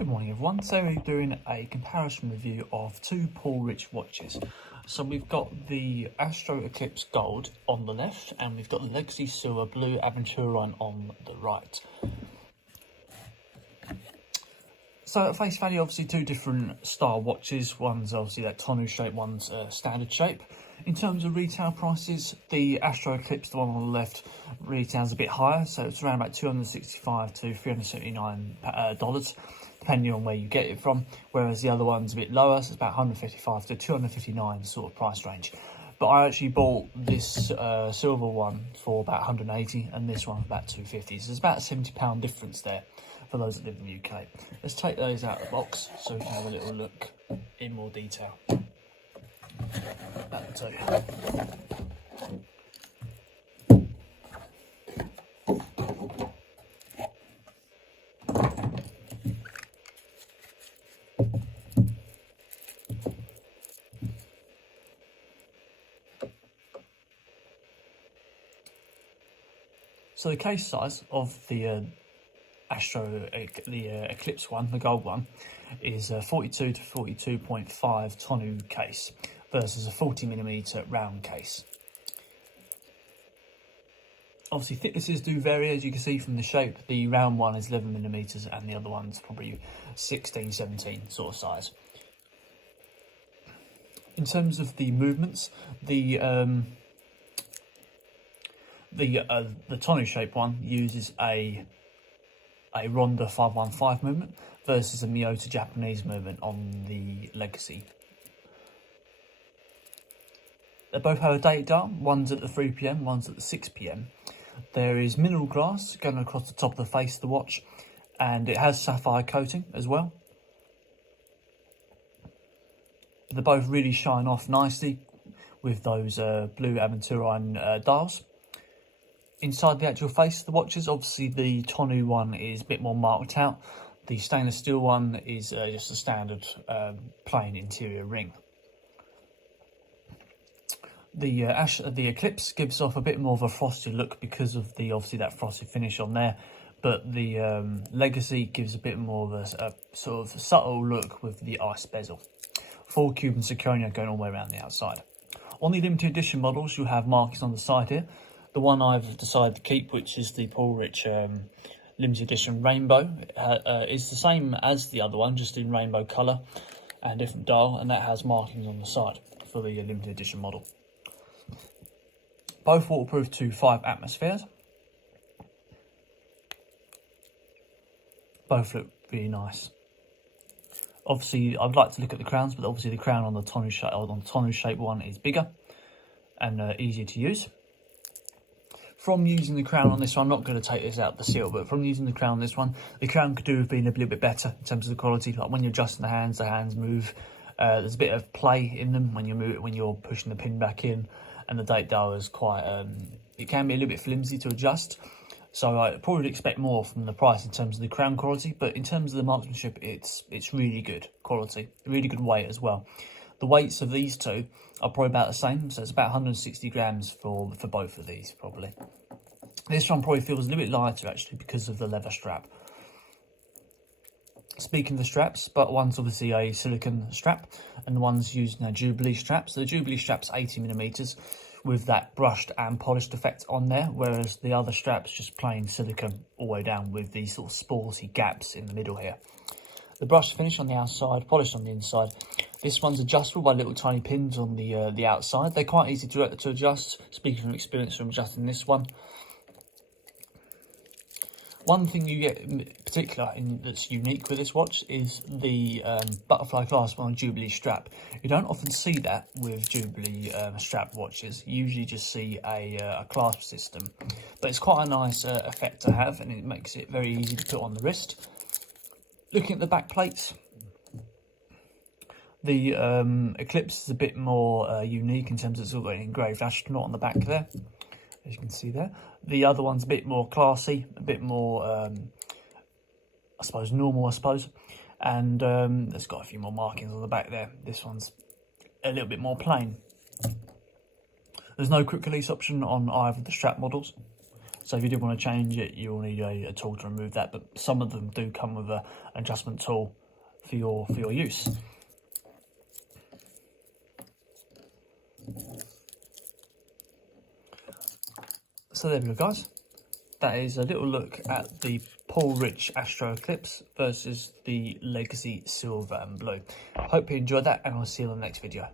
Good morning everyone, so we're doing a comparison review of two Paul Rich watches. So we've got the Astro Eclipse Gold on the left and we've got the Legacy Silver Blue Aventurine on the right. So at face value, obviously two different style watches. One's obviously that tonneau shape, one's standard shape. In terms of retail prices, the Astro Eclipse, the one on the left, retails a bit higher, so it's around about $265 to $379, depending on where you get it from, whereas the other one's a bit lower, so it's about $155 to $259 sort of price range. But I actually bought this silver one for about $180 and this one for about $250, so there's about a £70 difference there for those that live in the UK. Let's take those out of the box so we can have a little look in more detail. That'll tell you. So the case size of the Eclipse one, the gold one, is a 42 to 42.5 tonneau case versus a 40mm round case. Obviously thicknesses do vary, as you can see from the shape. The round one is 11mm and the other one's probably 16, 17 sort of size. In terms of the movements, the tonneau shape one uses a Ronda 515 movement versus a Miyota Japanese movement on the Legacy. They both have a date dial, one's at the 3 PM, one's at the 6 PM. There is mineral glass going across the top of the face of the watch, and it has sapphire coating as well. They both really shine off nicely with those blue aventurine dials. Inside the actual face of the watches, obviously the tonneau one is a bit more marked out. The stainless steel one is just a standard plain interior ring. The Eclipse gives off a bit more of a frosted look because of the obviously that frosted finish on there, but the Legacy gives a bit more of a sort of subtle look with the ice bezel. Full Cuban zirconia going all the way around the outside. On the limited edition models, you have markings on the side here. The one I've decided to keep, which is the Paul Rich limited edition rainbow, is the same as the other one, just in rainbow colour and different dial, and that has markings on the side for the limited edition model. Both waterproof to 5 atmospheres. Both look really nice. Obviously, I'd like to look at the crowns, but obviously the crown on the tonneau shape one is bigger and easier to use. From using the crown on this one, I'm not going to take this out the seal, but from using the crown on this one, the crown could do have been a little bit better in terms of the quality. Like when you're adjusting the hands move. There's a bit of play in them when you're pushing the pin back in, and the date dial is quite. It can be a little bit flimsy to adjust. So I probably would expect more from the price in terms of the crown quality, but in terms of the marksmanship, it's really good quality, really good weight as well. The weights of these two are probably about the same, so it's about 160 grams for both of these, probably. This one probably feels a little bit lighter, actually, because of the leather strap. Speaking of the straps, but one's obviously a silicone strap, and the one's using a Jubilee strap. So the Jubilee strap's 80mm with that brushed and polished effect on there, whereas the other strap's just plain silicone all the way down with these sort of sporty gaps in the middle here. The brushed finish on the outside, polished on the inside. This one's adjustable by little tiny pins on the outside. They're quite easy to adjust, speaking from experience from adjusting this one. One thing you get in particular that's unique with this watch is the butterfly clasp on a Jubilee strap. You don't often see that with Jubilee strap watches. You usually just see a clasp system. But it's quite a nice effect to have, and it makes it very easy to put on the wrist. Looking at the back plates, the Eclipse is a bit more unique in terms of it's all got an engraved astronaut on the back there, as you can see there. The other one's a bit more classy, a bit more, I suppose, normal, and it's got a few more markings on the back there. This one's a little bit more plain. There's no quick release option on either of the strap models. So if you do want to change it, you'll need a tool to remove that, but some of them do come with an adjustment tool for your use. So there we go, guys. That is a little look at the Paul Rich Astro Eclipse versus the Legacy Silver and Blue. Hope you enjoyed that, and I'll see you on the next video.